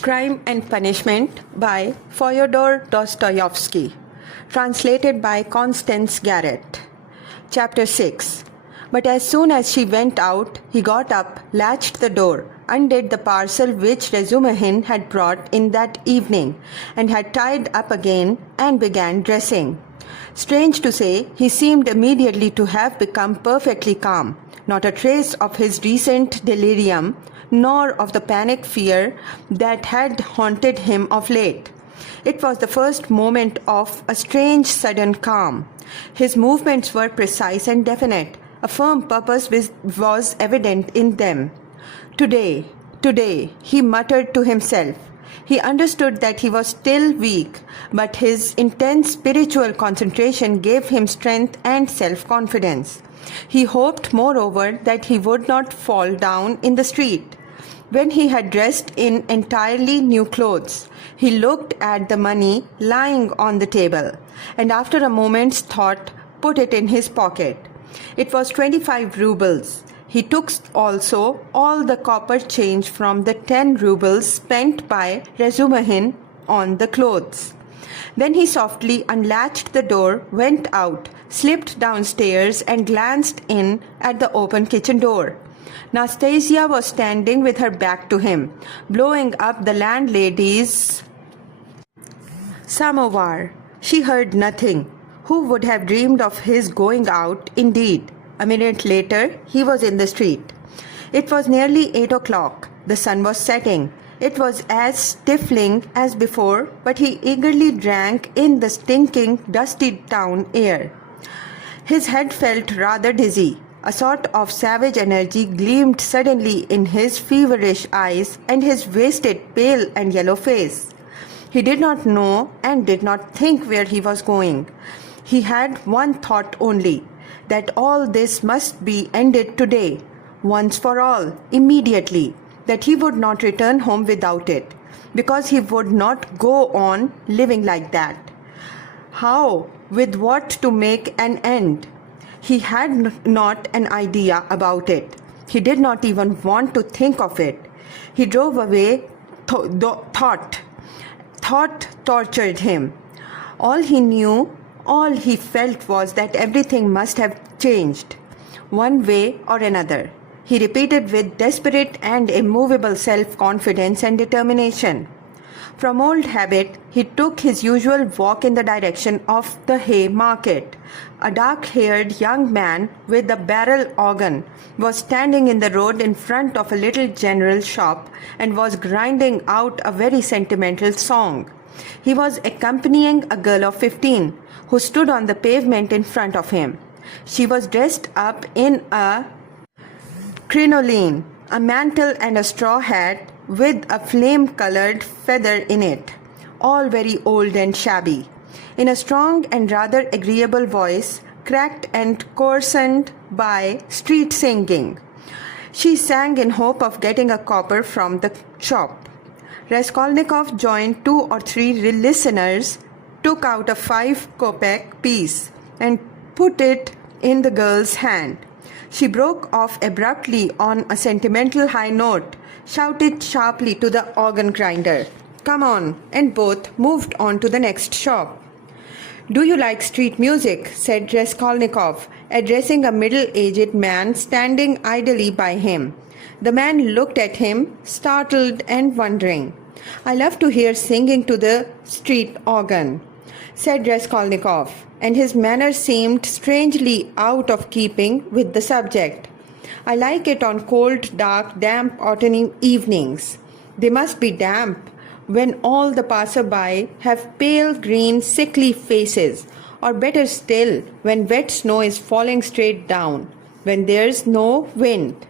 Crime and Punishment by Fyodor Dostoevsky. Translated by Constance Garrett. Chapter 6. But as soon as she went out, he got up, latched the door, undid the parcel which Razumihin had brought in that evening, and had tied up again, and began dressing. Strange to say, he seemed immediately to have become perfectly calm. Not a trace of his recent delirium, nor of the panic fear that had haunted him of late. It was the first moment of a strange sudden calm. His movements were precise and definite. A firm purpose was evident in them. Today, he muttered to himself. He understood that he was still weak, but his intense spiritual concentration gave him strength and self-confidence. He hoped, moreover, that he would not fall down in the street. When he had dressed in entirely new clothes, he looked at the money lying on the table, and after a moment's thought, put it in his pocket. It was 25 rubles. He took also all the copper change from the 10 rubles spent by Razumihin on the clothes. Then he softly unlatched the door, went out, slipped downstairs, and glanced in at the open kitchen door. Nastasia was standing with her back to him, blowing up the landlady's samovar. She heard nothing. Who would have dreamed of his going out, indeed? A minute later, he was in the street. It was nearly 8 o'clock. The sun was setting. It was as stifling as before, but he eagerly drank in the stinking, dusty town air. His head felt rather dizzy. A sort of savage energy gleamed suddenly in his feverish eyes and his wasted, pale and yellow face. He did not know and did not think where he was going. He had one thought only, that all this must be ended today, once for all, immediately, that he would not return home without it, because he would not go on living like that. How, with what to make an end? He had not an idea about it. He did not even want to think of it. He drove away. Thought tortured him. All he knew, all he felt was that everything must have changed, one way or another. He repeated with desperate and immovable self-confidence and determination. From old habit, he took his usual walk in the direction of the hay market. A dark-haired young man with a barrel organ was standing in the road in front of a little general shop and was grinding out a very sentimental song. He was accompanying a girl of 15 who stood on the pavement in front of him. She was dressed up in a crinoline, a mantle and a straw hat with a flame-colored feather in it, all very old and shabby. In a strong and rather agreeable voice, cracked and coarsened by street singing, she sang in hope of getting a copper from the shop. Raskolnikov joined 2 or 3 listeners, took out a 5-kopeck piece, and put it in the girl's hand. She broke off abruptly on a sentimental high note, shouted sharply to the organ grinder, "Come on," and both moved on to the next shop. "Do you like street music?" said Raskolnikov, addressing a middle-aged man standing idly by him. The man looked at him, startled and wondering. "I love to hear singing to the street organ," said Raskolnikov, and his manner seemed strangely out of keeping with the subject. "I like it on cold, dark, damp autumn evenings. They must be damp when all the passer-by have pale green, sickly faces, or better still, when wet snow is falling straight down, when there's no wind.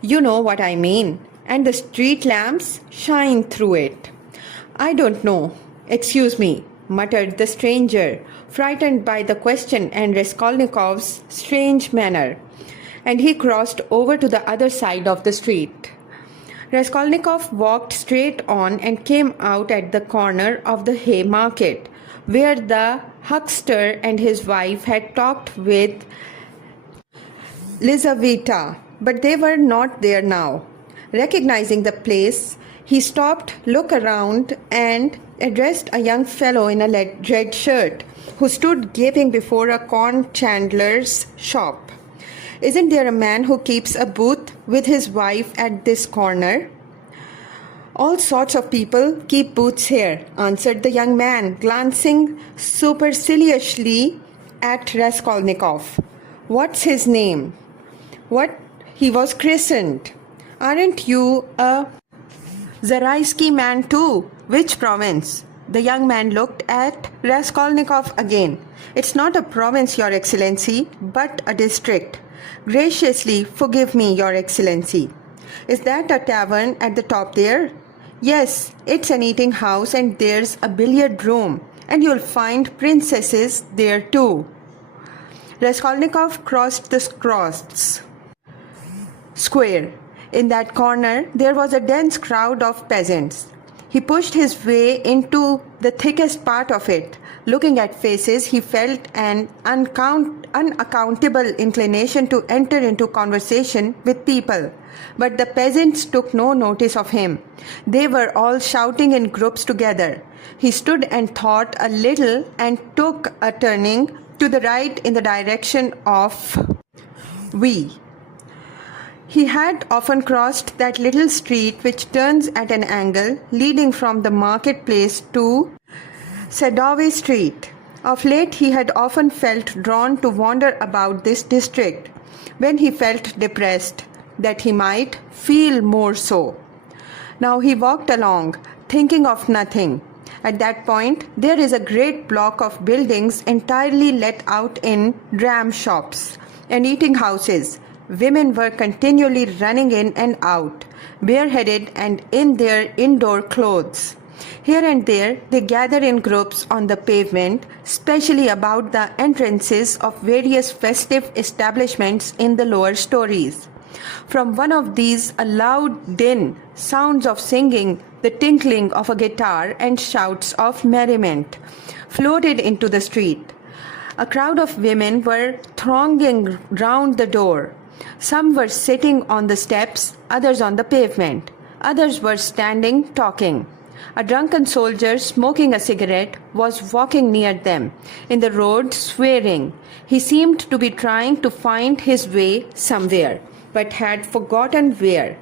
You know what I mean, and the street lamps shine through it." "I don't know. Excuse me," muttered the stranger, frightened by the question and Raskolnikov's strange manner, and he crossed over to the other side of the street. Raskolnikov walked straight on and came out at the corner of the hay market, where the huckster and his wife had talked with Lizaveta, but they were not there now. Recognizing the place, He stopped, looked around, and addressed a young fellow in a red shirt who stood gaping before a corn chandler's shop. "Isn't there a man who keeps a booth with his wife at this corner?" "All sorts of people keep booths here," answered the young man, glancing superciliously at Raskolnikov. "What's his name?" "What? He was christened." "Aren't you a Zaraisky man too? Which province?" The young man looked at Raskolnikov again. "It's not a province, Your Excellency, but a district." "Graciously forgive me, Your Excellency." "Is that a tavern at the top there?" "Yes, it's an eating house, and there's a billiard room, and you'll find princesses there too." Raskolnikov crossed the square. In that corner there was a dense crowd of peasants. He pushed his way into the thickest part of it. Looking at faces, he felt an unaccountable inclination to enter into conversation with people. But the peasants took no notice of him. They were all shouting in groups together. He stood and thought a little and took a turning to the right in the direction of V. He had often crossed that little street which turns at an angle leading from the marketplace to Sadovy Street. Of late he had often felt drawn to wander about this district when he felt depressed, that he might feel more so. Now he walked along, thinking of nothing. At that point there is a great block of buildings entirely let out in dram shops and eating houses. Women were continually running in and out, bareheaded and in their indoor clothes. Here and there they gather in groups on the pavement, specially about the entrances of various festive establishments in the lower stories. From one of these a loud din, sounds of singing, the tinkling of a guitar and shouts of merriment floated into the street. A crowd of women were thronging round the door. Some were sitting on the steps, others on the pavement. Others were standing talking. A drunken soldier smoking a cigarette was walking near them, in the road swearing. He seemed to be trying to find his way somewhere, but had forgotten where.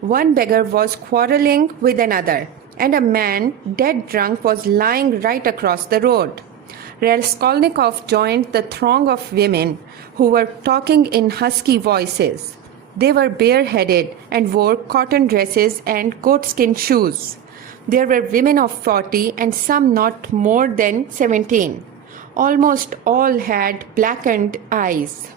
One beggar was quarrelling with another, and a man, dead drunk, was lying right across the road. Raskolnikov joined the throng of women who were talking in husky voices. They were bareheaded and wore cotton dresses and goatskin shoes. There were women of 40 and some not more than 17. Almost all had blackened eyes.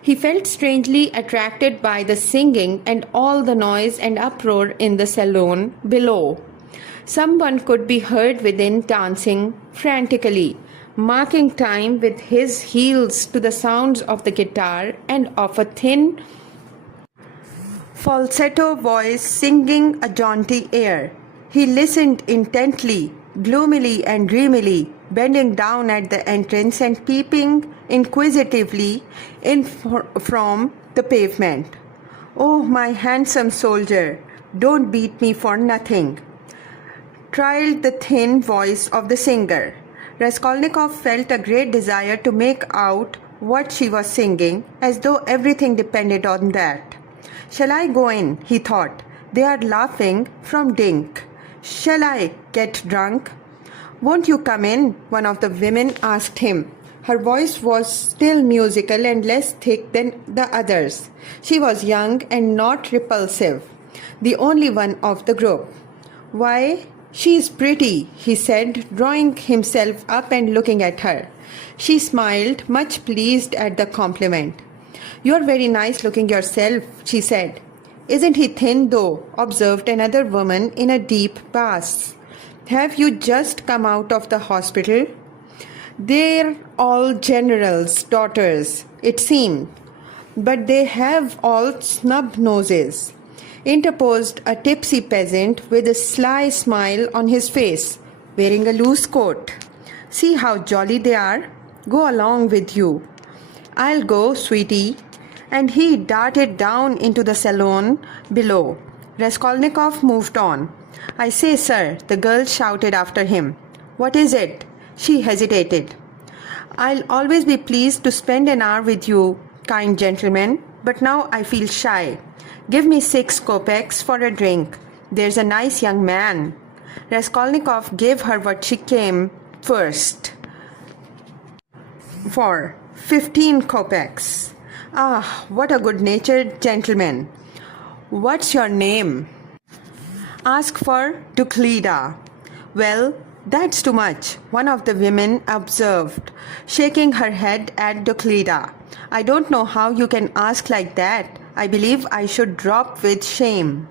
He felt strangely attracted by the singing and all the noise and uproar in the saloon below. Someone could be heard within dancing frantically, marking time with his heels to the sounds of the guitar and of a thin falsetto voice singing a jaunty air. He listened intently, gloomily and dreamily, bending down at the entrance and peeping inquisitively in from the pavement. "Oh, my handsome soldier, don't beat me for nothing," trilled the thin voice of the singer. Raskolnikov felt a great desire to make out what she was singing, as though everything depended on that. "Shall I go in?" he thought. "They are laughing from Dink. Shall I get drunk?" "Won't you come in?" one of the women asked him. Her voice was still musical and less thick than the others. She was young and not repulsive, the only one of the group. "Why, she is pretty," he said, drawing himself up and looking at her. She smiled, much pleased at the compliment. "You're very nice looking yourself," she said. "Isn't he thin though?" observed another woman in a deep bass. "Have you just come out of the hospital?" "They're all generals' daughters, it seemed, but they have all snub noses," interposed a tipsy peasant with a sly smile on his face, wearing a loose coat. "See how jolly they are. Go along with you." "I'll go, sweetie." And he darted down into the salon below. Raskolnikov moved on. "I say, sir," the girl shouted after him. "What is it?" She hesitated. "I'll always be pleased to spend an hour with you, kind gentleman, but now I feel shy. Give me 6 kopecks for a drink. There's a nice young man." Raskolnikov gave her what she came first for 15 kopecks. "Ah, what a good-natured gentleman. What's your name?" "Ask for Duklida." "Well, that's too much," one of the women observed, shaking her head at Duklida. "I don't know how you can ask like that. I believe I should drop with shame."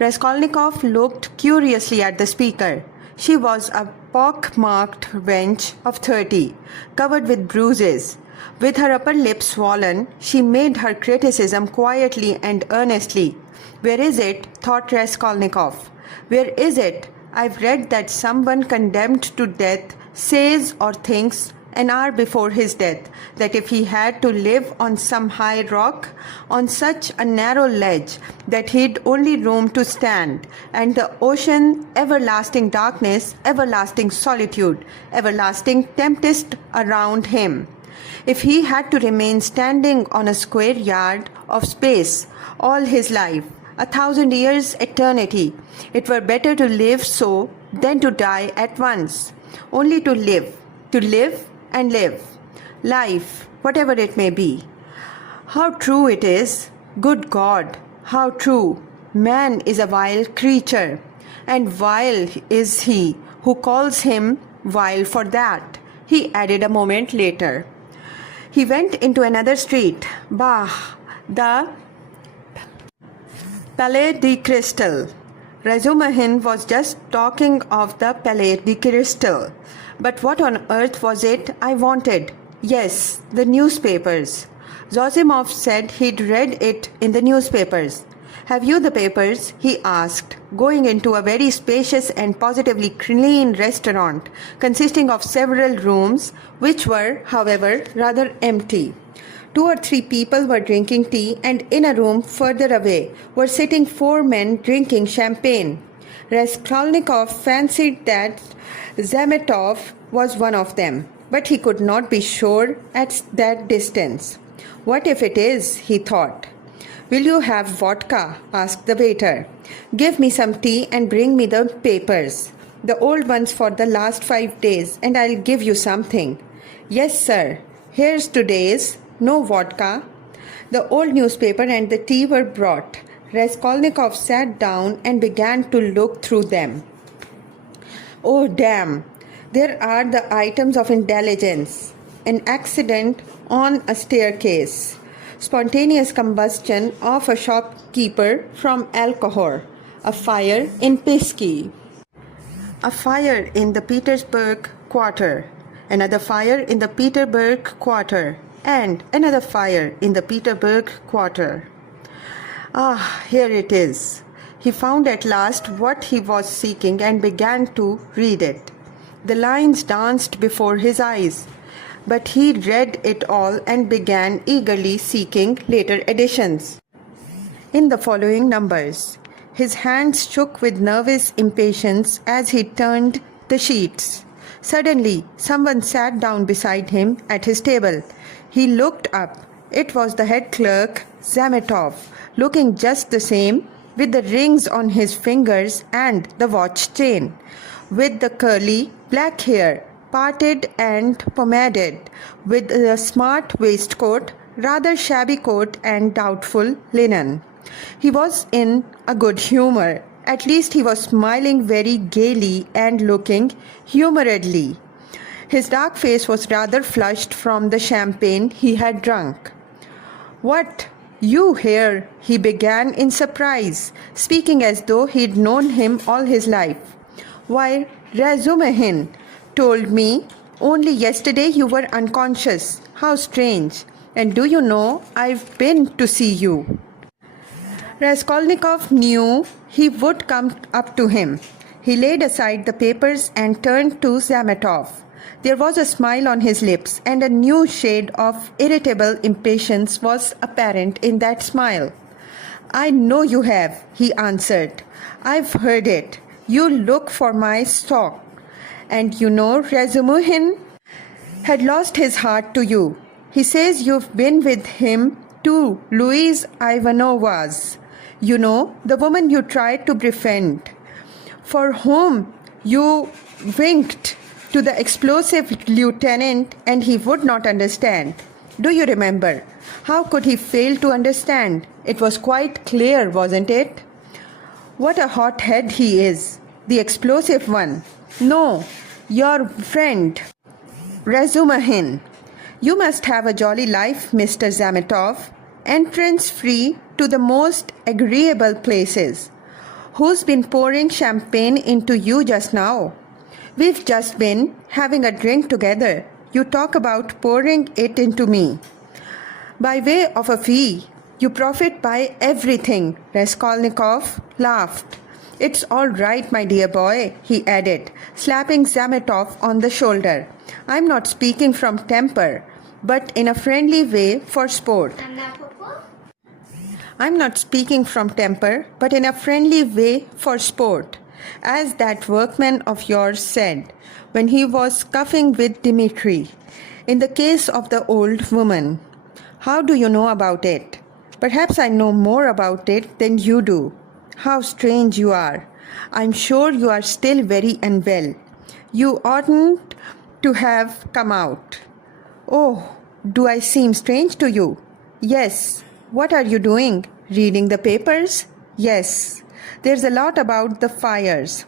Raskolnikov looked curiously at the speaker. She was a pock-marked wench of 30, covered with bruises. With her upper lip swollen, she made her criticism quietly and earnestly. "Where is it?" thought Raskolnikov. "Where is it? I've read that someone condemned to death says or thinks an hour before his death that if he had to live on some high rock, on such a narrow ledge that he'd only room to stand, and the ocean, everlasting darkness, everlasting solitude, everlasting tempest around him. If he had to remain standing on a square yard of space all his life, 1,000 years eternity, it were better to live so than to die at once. Only to live and live. Life, whatever it may be. How true it is! Good God, how true! Man is a vile creature, and vile is he who calls him vile for that," he added a moment later. He went into another street. Bah! The Palais de Cristal. Razumihin was just talking of the Palais de Cristal. But what on earth was it I wanted? Yes, the newspapers. Zosimov said he'd read it in the newspapers. "Have you the papers?" he asked, going into a very spacious and positively clean restaurant consisting of several rooms, which were, however, rather empty. 2 or 3 people were drinking tea, and in a room further away were sitting 4 men drinking champagne. Raskolnikov fancied that Zametov was one of them, but he could not be sure at that distance. "What if it is?" he thought. "Will you have vodka?" asked the waiter. "Give me some tea and bring me the papers, the old ones for the last 5 days, and I'll give you something." "Yes, sir. Here's today's. No vodka." The old newspaper and the tea were brought. Raskolnikov sat down and began to look through them. "Oh, damn! There are the items of intelligence. An accident on a staircase. Spontaneous combustion of a shopkeeper from alcohol. A fire in Pisky. A fire in the Petersburg quarter. Another fire in the Petersburg quarter. And another fire in the Petersburg quarter. Ah, here it is." He found at last what he was seeking and began to read it. The lines danced before his eyes, but he read it all and began eagerly seeking later editions. In the following numbers, his hands shook with nervous impatience as he turned the sheets. Suddenly, someone sat down beside him at his table. He looked up. It was the head clerk, Zametov, looking just the same, with the rings on his fingers and the watch chain, with the curly black hair, parted and pomaded, with a smart waistcoat, rather shabby coat and doubtful linen. He was in a good humor. At least he was smiling very gaily and looking humoredly. His dark face was rather flushed from the champagne he had drunk. "What, you here?" he began in surprise, speaking as though he'd known him all his life. "Why, Razumihin told me only yesterday you were unconscious. How strange. And do you know, I've been to see you." Raskolnikov knew he would come up to him. He laid aside the papers and turned to Zametov. There was a smile on his lips, and a new shade of irritable impatience was apparent in that smile. I know you have, he answered. I've heard it. You look for my stock. And you know Razumihin had lost his heart to you. He says you've been with him to Louise Ivanova's. You know, the woman you tried to befriend, for whom you winked to the explosive lieutenant and he would not understand. Do you remember? How could he fail to understand? It was quite clear, wasn't it? What a hothead he is. The explosive one. No, your friend, Razumihin. You must have a jolly life, Mr. Zametov. Entrance free to the most agreeable places. Who's been pouring champagne into you just now? We've just been having a drink together. You talk about pouring it into me. By way of a fee, you profit by everything, Raskolnikov laughed. It's all right, my dear boy, he added, slapping Zametov on the shoulder. I'm not speaking from temper, but in a friendly way for sport. I'm not speaking from temper, but in a friendly way for sport, as that workman of yours said when he was scuffing with Dmitri. In the case of the old woman. How do you know about it? Perhaps I know more about it than you do. How strange you are. I'm sure you are still very unwell. You oughtn't to have come out. Oh, do I seem strange to you? Yes. What are you doing? Reading the papers? Yes. There's a lot about the fires.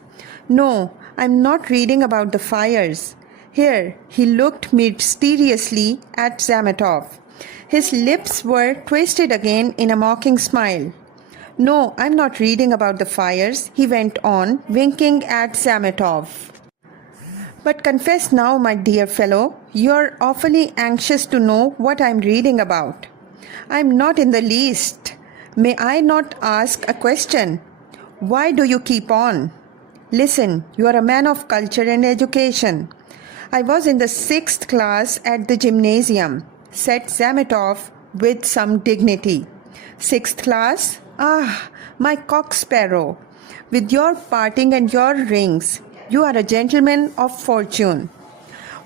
No, I'm not reading about the fires. Here, he looked mysteriously at Zametov. His lips were twisted again in a mocking smile. No, I'm not reading about the fires, he went on, winking at Zametov. But confess now, my dear fellow, you're awfully anxious to know what I'm reading about. I'm not in the least. May I not ask a question? Why do you keep on? Listen, you are a man of culture and education. I was in the 6th class at the gymnasium, said Zametov with some dignity. 6th class? Ah, my cock sparrow. With your parting and your rings, you are a gentleman of fortune.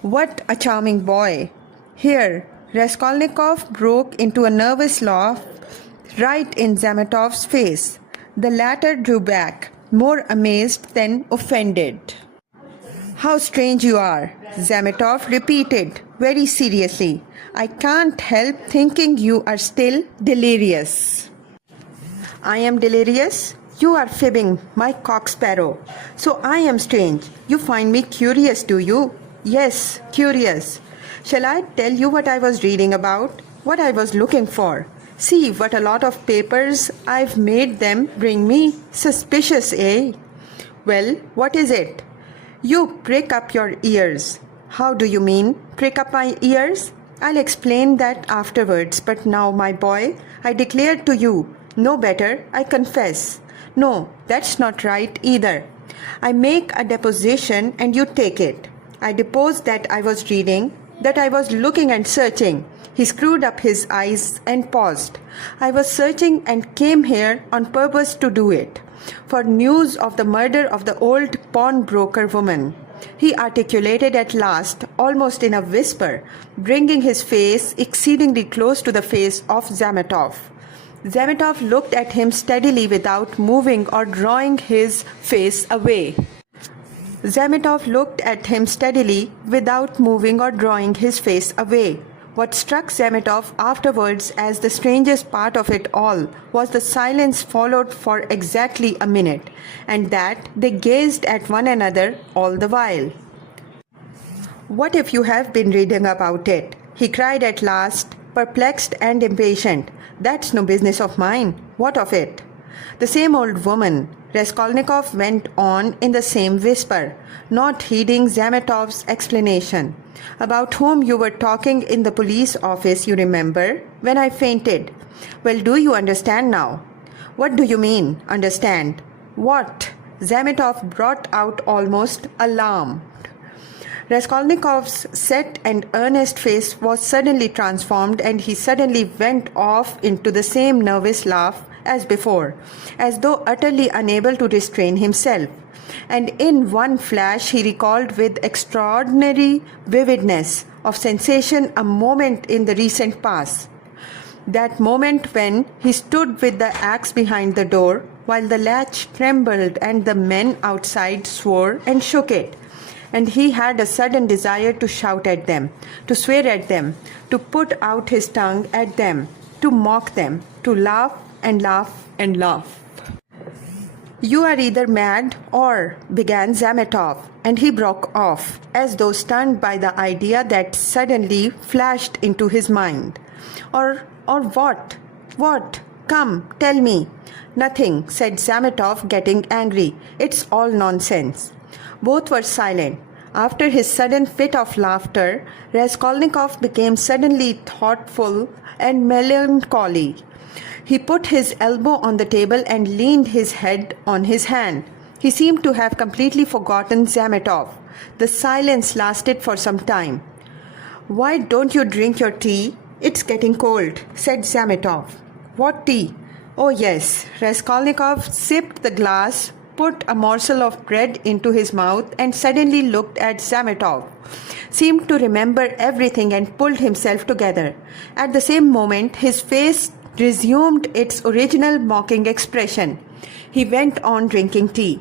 What a charming boy. Here, Raskolnikov broke into a nervous laugh right in Zametov's face. The latter drew back, more amazed than offended. How strange you are, Zametov repeated very seriously. I can't help thinking you are still delirious. I am delirious? You are fibbing, my cock sparrow. So I am strange. You find me curious, do you? Yes, curious. Shall I tell you what I was reading about? What I was looking for? See what a lot of papers I've made them bring me. Suspicious, eh? Well, what is it? You prick up your ears. How do you mean, prick up my ears? I'll explain that afterwards, but now, my boy, I declare to you, no better, I confess. No, that's not right either. I make a deposition and you take it. I depose that I was reading, that I was looking and searching. He screwed up his eyes and paused. I was searching and came here on purpose to do it. For news of the murder of the old pawnbroker woman. He articulated at last, almost in a whisper, bringing his face exceedingly close to the face of Zametov. Zametov looked at him steadily without moving or drawing his face away. Zametov looked at him steadily without moving or drawing his face away. What struck Zametov afterwards as the strangest part of it all was the silence followed for exactly a minute, and that they gazed at one another all the while. What if you have been reading about it? He cried at last, perplexed and impatient. That's no business of mine. What of it? The same old woman. Raskolnikov went on in the same whisper, not heeding Zametov's explanation. About whom you were talking in the police office, you remember, when I fainted. Well, do you understand now? What do you mean, understand? What? Zametov brought out almost alarmed. Raskolnikov's set and earnest face was suddenly transformed, and he suddenly went off into the same nervous laugh as before, as though utterly unable to restrain himself. And in one flash he recalled with extraordinary vividness of sensation a moment in the recent past. That moment when he stood with the axe behind the door, while the latch trembled and the men outside swore and shook it. And he had a sudden desire to shout at them, to swear at them, to put out his tongue at them, to mock them, to laugh and laugh and laugh. "You are either mad or," began Zametov, and he broke off, as though stunned by the idea that suddenly flashed into his mind. Or what? What? Come, tell me." "Nothing," said Zametov, getting angry. "It's all nonsense." Both were silent. After his sudden fit of laughter, Raskolnikov became suddenly thoughtful and melancholy. He put his elbow on the table and leaned his head on his hand. He seemed to have completely forgotten Zametov. The silence lasted for some time. "Why don't you drink your tea? It's getting cold," said Zametov. "What tea?" "Oh yes." Raskolnikov sipped the glass, put a morsel of bread into his mouth, and suddenly looked at Zametov, seemed to remember everything and pulled himself together. At the same moment his face resumed its original mocking expression. He went on drinking tea.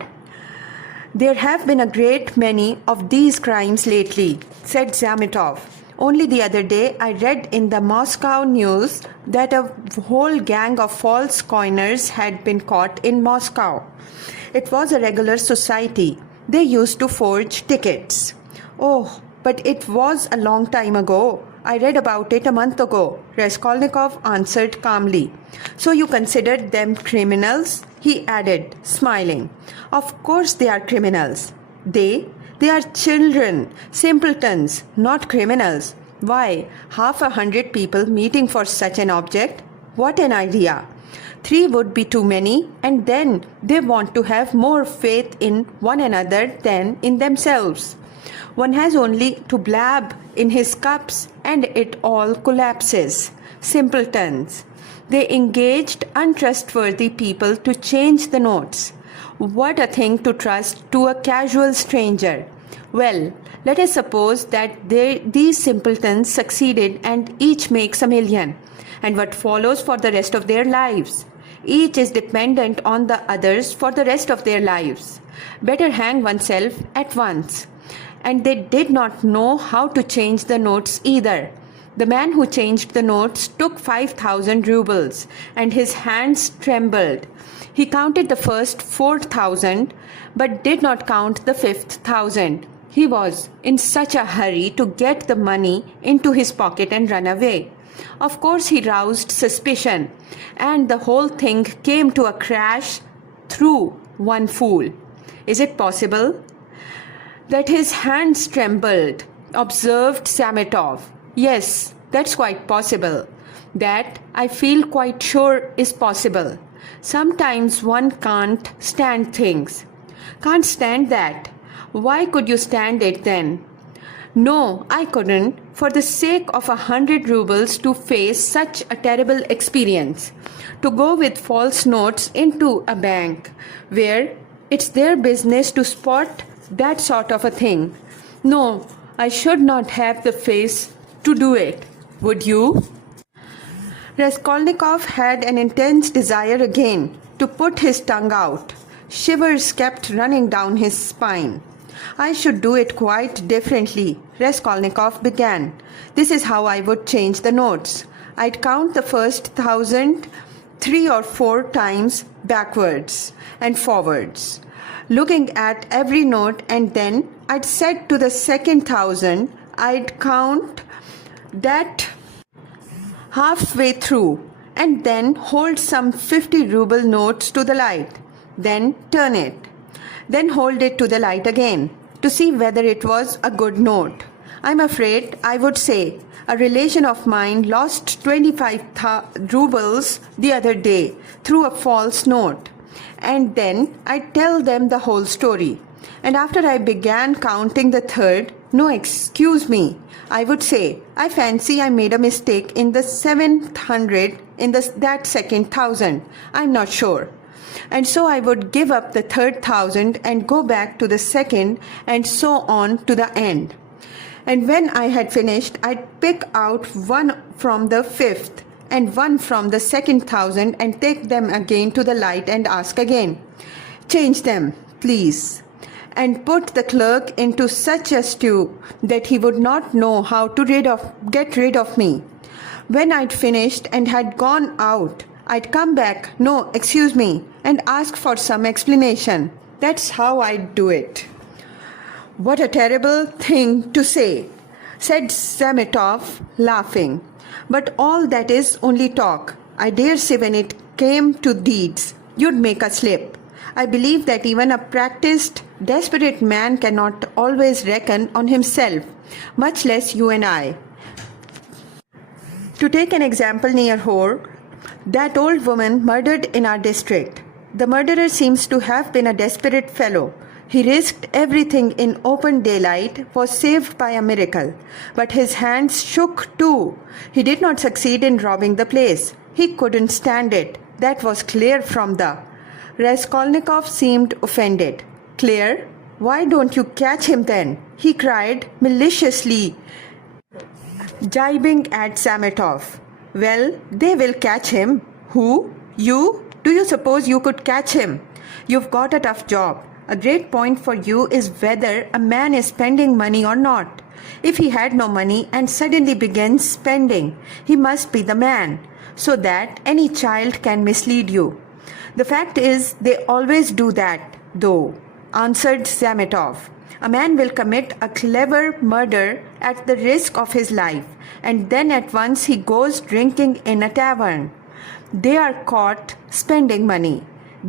"There have been a great many of these crimes lately," said Zametov. "Only the other day I read in the Moscow news that a whole gang of false coiners had been caught in Moscow. It was a regular society. They used to forge tickets." "Oh, but it was a long time ago. I read about it a month ago," Raskolnikov answered calmly. "So you considered them criminals?" he added, smiling. "Of course they are criminals." They are children, simpletons, not criminals. Why, 100 people meeting for such an object? What an idea! 3 would be too many, and then they want to have more faith in one another than in themselves. One has only to blab in his cups and it all collapses. Simpletons. They engaged untrustworthy people to change the notes. What a thing to trust to a casual stranger. Well, let us suppose that these simpletons succeeded and each makes $1 million. And what follows for the rest of their lives? Each is dependent on the others for the rest of their lives. Better hang oneself at once. And they did not know how to change the notes either. The man who changed the notes took 5,000 rubles, and his hands trembled. He counted the first 4,000, but did not count the 5,000. He was in such a hurry to get the money into his pocket and run away. Of course he roused suspicion, and the whole thing came to a crash through one fool. Is it possible that his hands trembled? Observed Zametov. Yes, that's quite possible. That, I feel quite sure, is possible. Sometimes one can't stand things. Can't stand that? Why could you stand it then? No, I couldn't, for the sake of 100 rubles, to face such a terrible experience. To go with false notes into a bank, where it's their business to spot that sort of a thing. No, I should not have the face to do it. Would you? Raskolnikov had an intense desire again to put his tongue out. Shivers kept running down his spine. I should do it quite differently, Raskolnikov began. This is how I would change the notes. I'd count the first 1,000 3 or 4 times backwards and forwards, looking at every note, and then I'd set to the second 1,000. I'd count that halfway through and then hold some 50 ruble notes to the light, then turn it, then hold it to the light again to see whether it was a good note. I'm afraid I would say a relation of mine lost 25 rubles the other day through a false note, and then I'd tell them the whole story. And after I began counting the third, No, excuse me. I would say, I fancy I made a mistake in the 700 in that second 1,000. I'm not sure. And so I would give up the third 1,000 and go back to the second and so on to the end. And when I had finished, I'd pick out one from the fifth and one from the second 1,000 and take them again to the light and ask again, "Change them, please," and put the clerk into such a stew that he would not know how to get rid of me. When I'd finished and had gone out, I'd come back, "No, excuse me," and ask for some explanation. That's how I'd do it. "What a terrible thing to say," said Zametov, laughing. "But all that is only talk. I dare say when it came to deeds, you'd make a slip. I believe that even a practiced, desperate man cannot always reckon on himself, much less you and I. To take an example near Hor, that old woman murdered in our district. The murderer seems to have been a desperate fellow. He risked everything in open daylight, was saved by a miracle. But his hands shook too. He did not succeed in robbing the place. He couldn't stand it. That was clear from the..." Raskolnikov seemed offended. "Clear? Why don't you catch him then?" he cried maliciously, jibing at Zametov. "Well, they will catch him." "Who? You? Do you suppose you could catch him? You've got a tough job. A great point for you is whether a man is spending money or not. If he had no money and suddenly begins spending, he must be the man, so that any child can mislead you. The fact is, they always do that, though," answered Zametov. "A man will commit a clever murder at the risk of his life, and then at once he goes drinking in a tavern. They are caught spending money.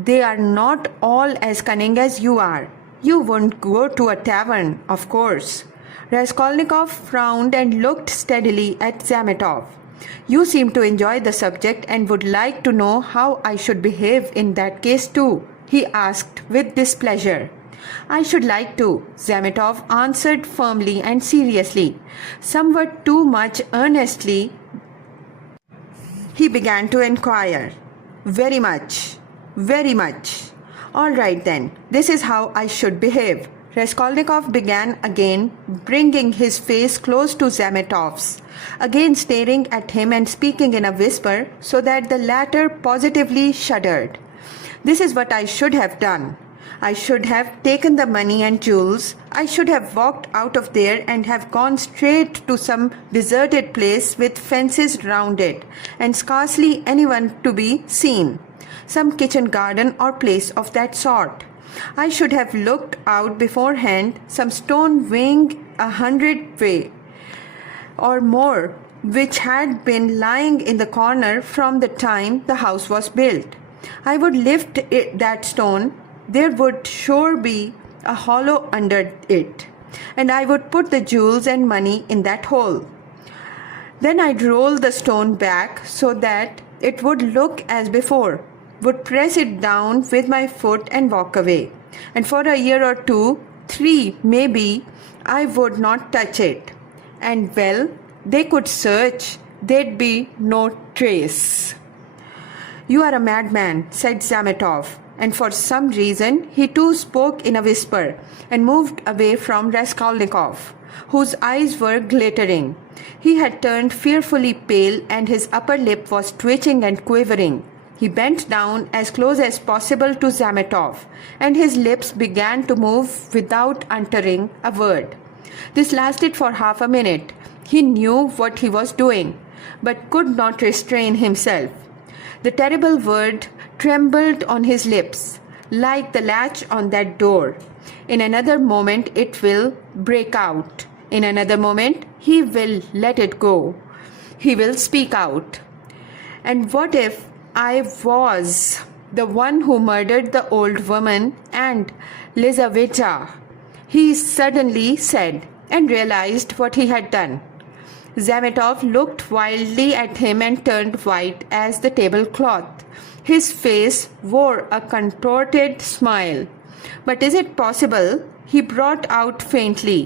They are not all as cunning as you are. You won't go to a tavern, of course." Raskolnikov frowned and looked steadily at Zametov. "You seem to enjoy the subject and would like to know how I should behave in that case too," he asked with displeasure. "I should like to," Zametov answered firmly and seriously. Somewhat too much earnestly, he began to inquire. "Very much. Very much. All right then, this is how I should behave." Raskolnikov began again, bringing his face close to Zametov's, again staring at him and speaking in a whisper so that the latter positively shuddered. "This is what I should have done. I should have taken the money and jewels. I should have walked out of there and have gone straight to some deserted place with fences round it, and scarcely anyone to be seen. Some kitchen garden or place of that sort. I should have looked out beforehand some stone weighing 100 weight or more, which had been lying in the corner from the time the house was built. I would lift that stone. There would sure be a hollow under it, and I would put the jewels and money in that hole. Then I'd roll the stone back so that it would look as before, would press it down with my foot and walk away. And for a year or two, 3 maybe, I would not touch it. And well, they could search. There'd be no trace." "You are a madman," said Zametov, and for some reason he too spoke in a whisper and moved away from Raskolnikov, whose eyes were glittering. He had turned fearfully pale and his upper lip was twitching and quivering. He bent down as close as possible to Zametov, and his lips began to move without uttering a word. This lasted for half a minute. He knew what he was doing, but could not restrain himself. The terrible word trembled on his lips, like the latch on that door. In another moment it will break out. In another moment he will let it go. He will speak out. "And what if I was the one who murdered the old woman and Lizaveta?" he suddenly said, and realized what he had done. Zametov looked wildly at him and turned white as the tablecloth. His face wore a contorted smile. "But is it possible?" he brought out faintly.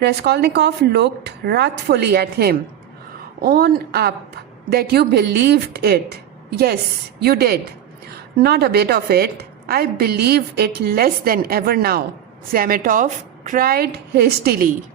Raskolnikov looked wrathfully at him. Own up that you believed it. Yes, you did. Not a bit of it. I believe it less than ever now, Zametov cried hastily.